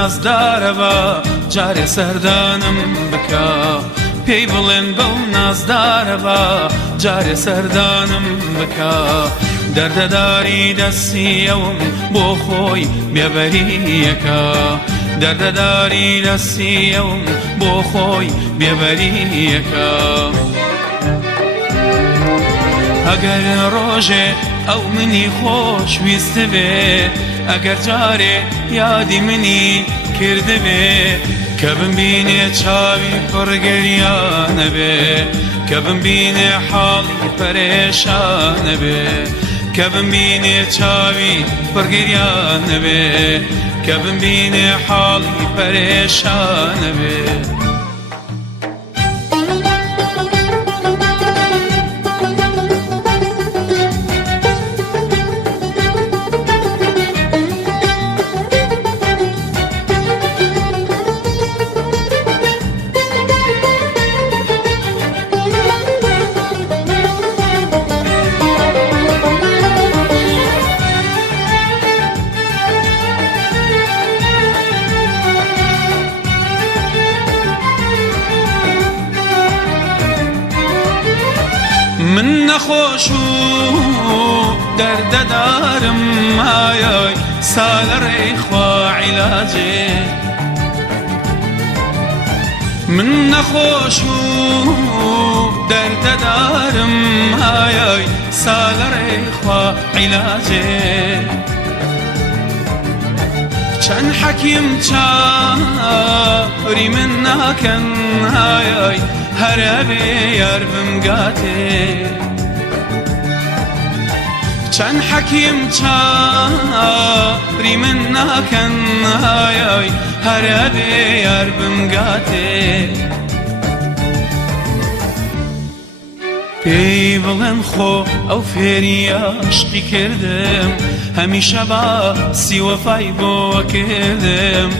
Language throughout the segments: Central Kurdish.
نازدارەوە جارێ سەردانم بکە پێی بڵێن بەو نازدارەوە جارێ سەردانم بکە دەردەداری دەستی ئەوم بۆ خۆی بێبەریەکە دەردەداری دەستی ئەوم بۆ خۆی بێبەریەکە ئەگەر ڕۆژێ ئەو منی خۆشویست بێ ئەگەر جارێ یادی منی کردبێ کە بمبینێ چاوی پڕگەریانە بێ کە بمبینێ حاڵی پەرێشانە بێ کە بمبینێ چاوی پڕگەریانە بێ کە بمبینێ حاڵی پەرێشانە بێ من نەخۆش و دەردەدارم ئایای سالەڕێی خوا عیلاجێ من نەخۆش و دەردەدارم ئایای سالەڕێی خوا عیلاجێ چەند حەکیم چاوری من ناکەن ئایای هەرە بێ یار بمگاتێ چەند حەکیم چاوری من ناکەن ئایای هەرە بێ یار بمگاتێ پێی بڵێن خۆ ئەو فێری عاشقی کردم هەمیشە باسی وەفای بۆ کردم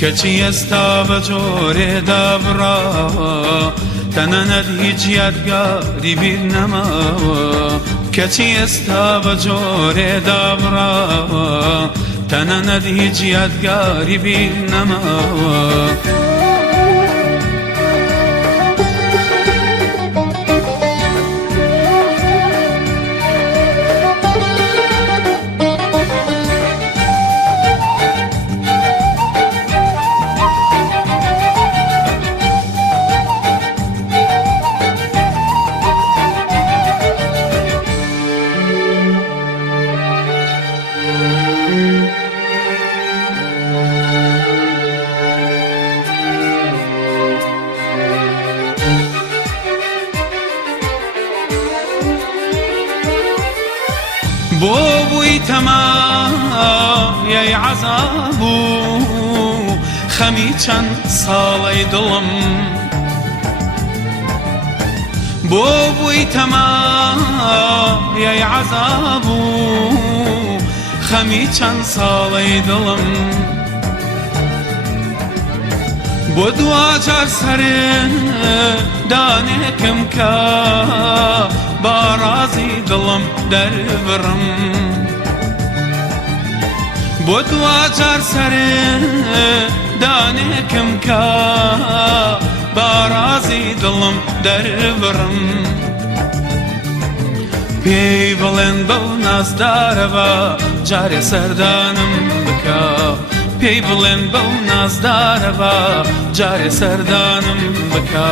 کەچی ئێستا بە جۆرێدا بڕاوە تەنانەت هیچ یادگاری بیر نەماوە کەچی ئێستا بە جۆرێدا بڕاوە تەنانەت هیچ یادگاری بیر نەماوە بۆ بووی تەمایەی عەزاب و خەمی چەند ساڵەی دڵم بۆ بووی تەمایەی عەزاب و خەمی چەند ساڵەی دڵم بۆ دوجار سەردانێکم کە بارازی دڵم دەربڕم بۆ دوجار سەردانێکم کە بارازی دڵم دەربڕم پێی بڵێن بەو نازدارەوە جارێ سەردانم بکە پێی بڵێن بەو نازدارەوە جارێ سەردانم بکە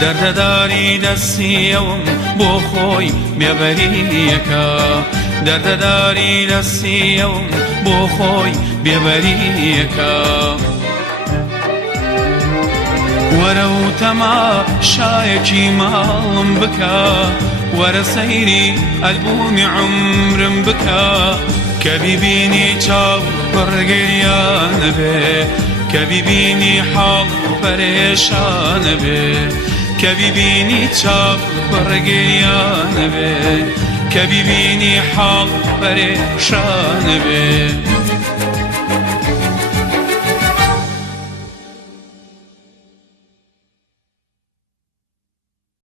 دەردەداری دەستی ئەوم بۆ خۆی بێبەریەکە دەردەداری دەستی ئەوم بۆ خۆی بێبەریەکە وەرە و تەماشایەکی ماڵم بکە وەرە سەیری ئەلبومی عومرم بکە کە بیبینی چاو پڕگەریانە بێ کە بیبینی حاڵ پەرێشانە بێ کە بیبینی چاو پڕگەریانە بێ کە بیبینی حاڵ پەرێشانە بێ